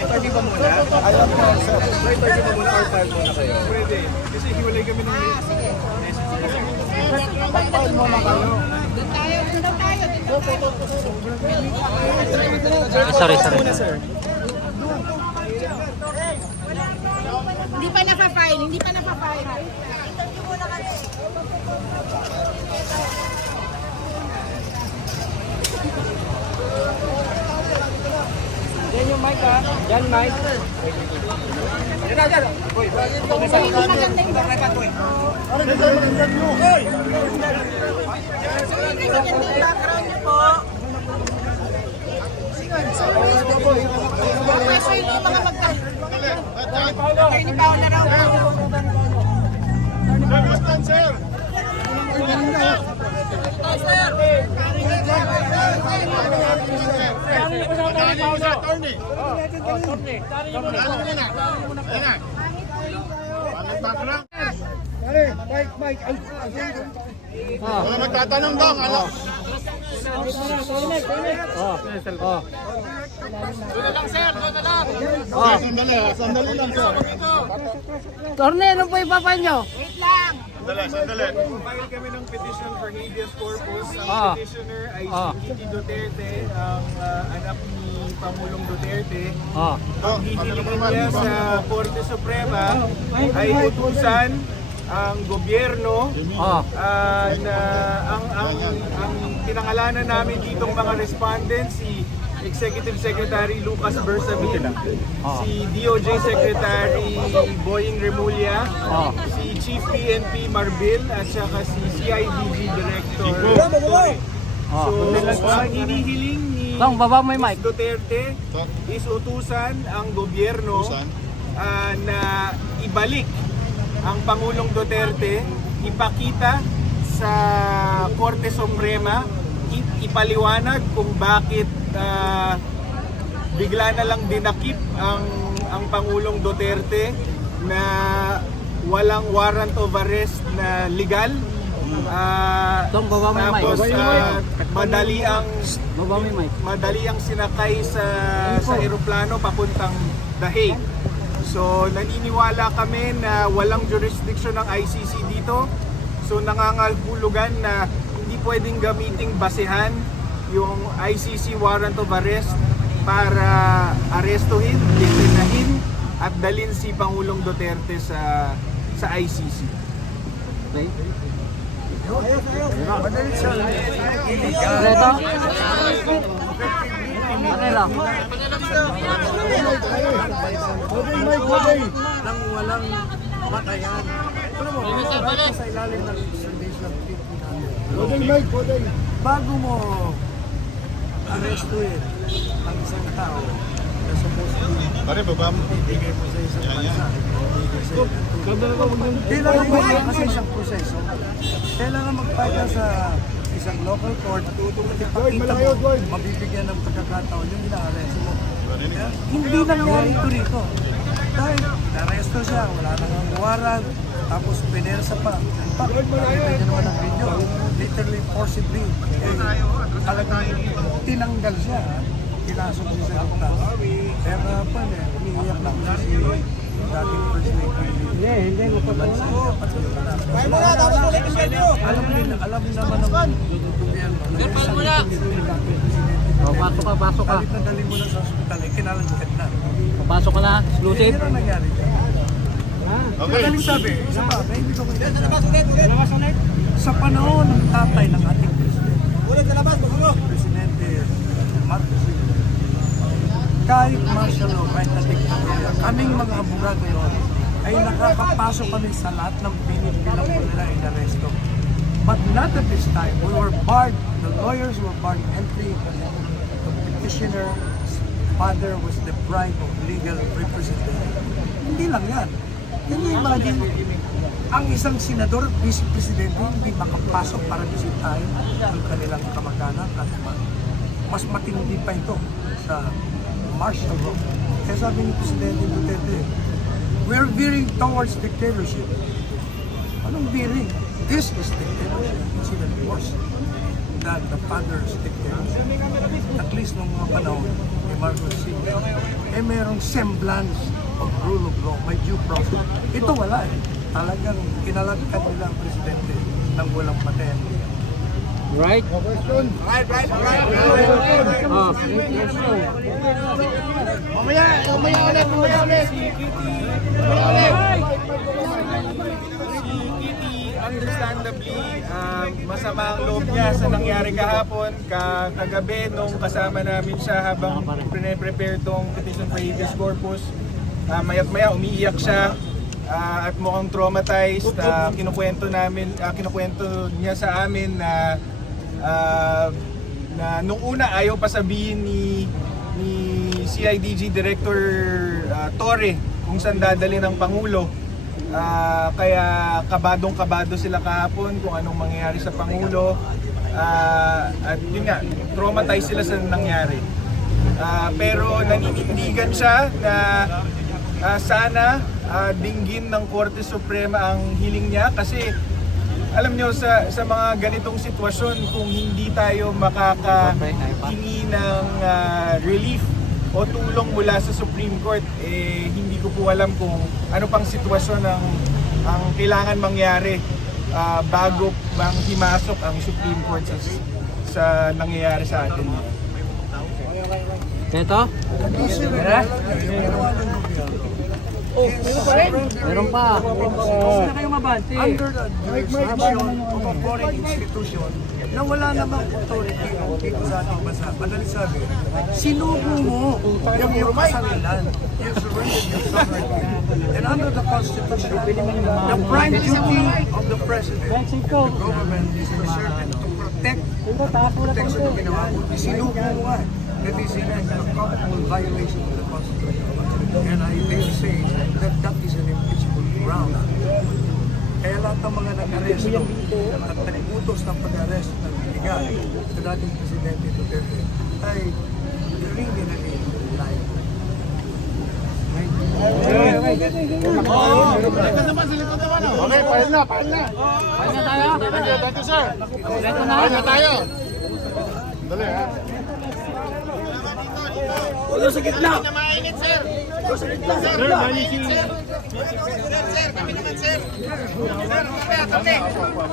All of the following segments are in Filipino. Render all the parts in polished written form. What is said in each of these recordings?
Interview ba muna? Ayan po, sir. Interview ba muna or call muna kayo? Pwede. Kasi hiwalay kami ng Pag-call muna kayo. Sorry. Hindi pa napa-file. Yan yung mic ha. Yan mic. Yan. Uy. Background niyo po. Pwesto yung mga Attorney Paula raw. Mike. Mga magtatanong bang, ano? Sandali lang, sir. Torne, ano po ipapa nyo? Wait lang. Sandali. File kami ng petition for habeas corpus. Ang petitioner ay si Kiki Duterte, ang anak ni Pangulong Duterte. Ang hihilingin niya sa Korte Suprema ay utusan ang gobyerno na ang pinangalanan namin ditong mga respondents si Executive Secretary Lucas Bersamin, si DOJ Secretary Boying Remulla, si Chief PNP Marbil at saka si CIDG Director Torre. So, ang hinihiling ni Ms. Duterte is utusan ang gobyerno na ibalik ang Pangulong Duterte, ipakita sa Korte Suprema, ipaliwanag kung bakit bigla na lang dinakip ang Pangulong Duterte na walang warrant of arrest na legal. Tapos madali ang sinakay sa eroplano papuntang The Hague. So naniniwala kami na walang jurisdiction ng ICC dito. So nangangahulugan na hindi pwedeng gamiting basehan yung ICC warrant of arrest para arestuhin, detinahin at dalhin si Pangulong Duterte sa ICC. Okay. Manila. Nang walang matayan. Sa ilalim ng foundation. Bago mo arestuin ang isang tao na supposedly ibigay mo sa isang bansa, kailangan mo kasi isang proseso. Kailangan magpaka sa isang local court at ipakita mo, mabibigyan ng pagkakataon yung ina-arrest mo. Hindi nangyari ito rito. Dahil na-arresto siya, wala nang warrant, tapos pinersa pa. In fact, nakita naman ang video, literally, forcibly, talagang tinanggal siya. Kinasok siya sa lupa. Pero pa umiiyak lang siya si dating first lady. Hindi mo pa ba? Alam naman ng gobyerno. Pasok ka. Balik na dali mo na sa hospital, kinalagkat na. Pasok ka na, exclusive. Pero nangyari dyan. Madaling sabi, isa pa, may ibig ko kayo. Sa panahon ng tatay ng ating Presidente Marcos, kahit martial law, kahit na dictatorial, kaming mga abogado yun, ay nakakapasok kami sa lahat ng binibilang mo nila inaresto. But not at this time. We were barred, the lawyers were barred entry. The petitioner's father was deprived of legal representation. Hindi lang yan. Can you imagine, ang isang senador at vice-presidente hindi makapasok para bisitahin ang kanilang kamag-anak at mas matindi pa ito sa martial law. Kaya sabi ni Presidente Duterte, we're veering towards dictatorship. Anong veering? This is dictatorship. It's even worse. dad, the father's dictatorship. At least nung mga panahon ni Marcos Sr., merong semblance of rule of law, may due process. Ito wala eh. Talagang kinalagkan nila ang presidente ng walang paten. Right? Right. Ah. Mamaya ulit. Si Kitty, understandably, masama ang loob niya sa nangyari kahapon, kagabi nung kasama namin siya habang prepare tong petition for habeas corpus. Mayat-maya umiiyak siya at mukhang traumatized. Kinukwento niya sa amin na nung una ayaw pa sabihin ni CIDG Director Torre kung saan dadali ng Pangulo. Kaya kabadong-kabado sila kahapon kung anong mangyayari sa Pangulo. At yun nga, traumatized sila sa nangyari. Pero naninindigan siya na sana dinggin ng Korte Suprema ang hiling niya kasi alam nyo sa mga ganitong sitwasyon kung hindi tayo makakahingi ng relief o tulong mula sa Supreme Court, hindi ko po alam kung ano pang sitwasyon ang kailangan mangyari bago bang himasok ang Supreme Court sa nangyayari sa atin. Ito? Meron pa. Saan kayo mabante? Under the jurisdiction of a foreign institution na wala namang authority dito sa ating bansa. Madali sabi, sinubo mo yung iyong kasarilan. You surrendered your sovereignty. And under the Constitution, the prime duty of the President, the government is concerned to protect protection ng ginawa mo. Sinubo mo nga. That is in a culpable violation of the Constitution. And I dare say that that is an impeachable ground. Kaya lahat ng mga nag-aresto at nag-utos ng pag-aresto ng illegal sa dating Presidente Duterte ay criminally liable. Okay, pahin na. Pahin na tayo? Dito, sir. Ito na? Pahin na tayo. Dali, ha? Sa gitna! Sir, mali si...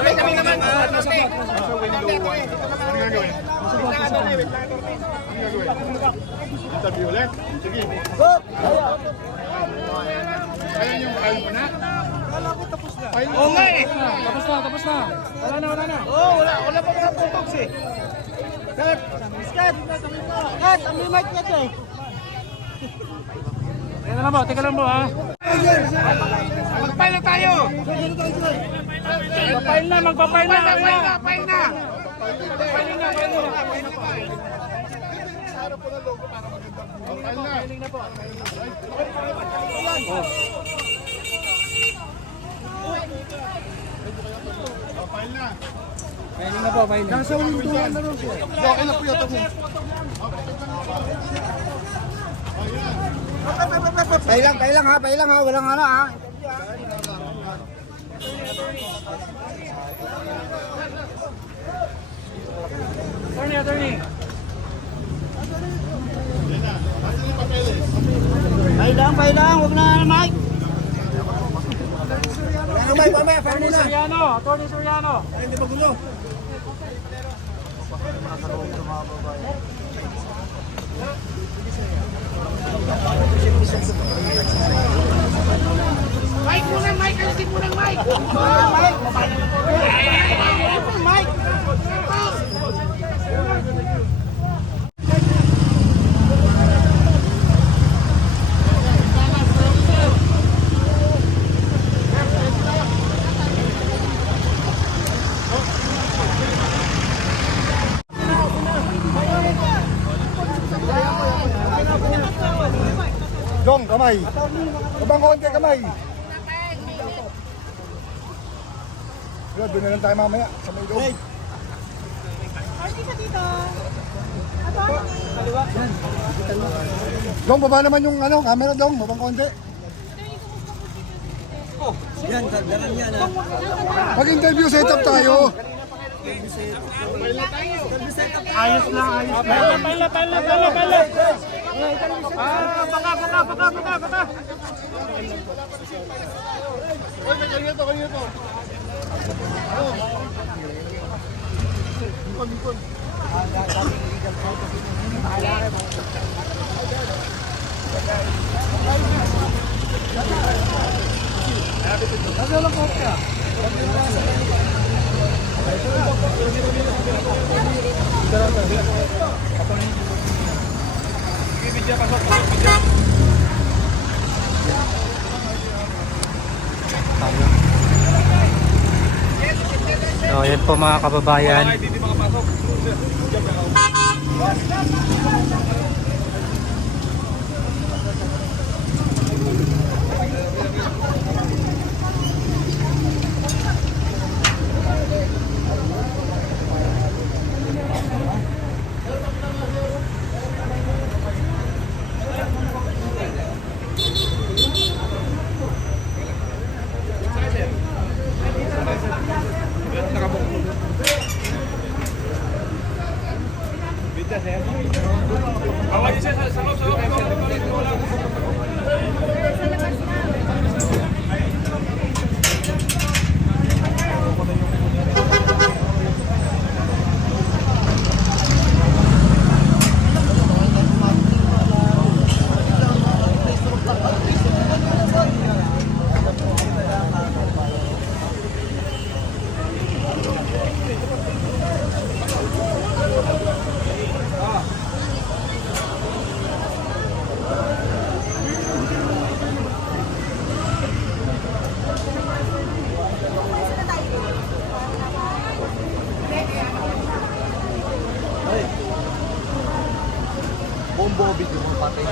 Kami naman. Ano gagawin? Interview ulit? Sige. Ayun yung file mo na? Oo nga eh! Tapos na. Wala na. Oo, wala pa mga putoks eh. Skat, ang mic niya to eh. Teka lang po ha. Magpail na tayo! Magpapail na. Magpail na! File na. File na. Pailing na po, pailing. Nasa winduan na rin siya. Okay na po yata mo. Pailang ha, walang ano ha. Attorney. Pailang, huwag na mic. Attorney Soriano. Hindi magulo. Mike muna, Mike. Alisin mo ng Mike. Mike. Dong, kamay. Abang konti kamay. Doon na lang tayo mamaya sa may loob. Dong, baba naman yung camera, Dong. Babang konti. Yan, dalan yan ha. Pag-interview, set up tayo. Ayos lang, ayos lang. Pala. Baka. Uy, may kanito. So, yan po mga kababayan. Bombo, video mo pati.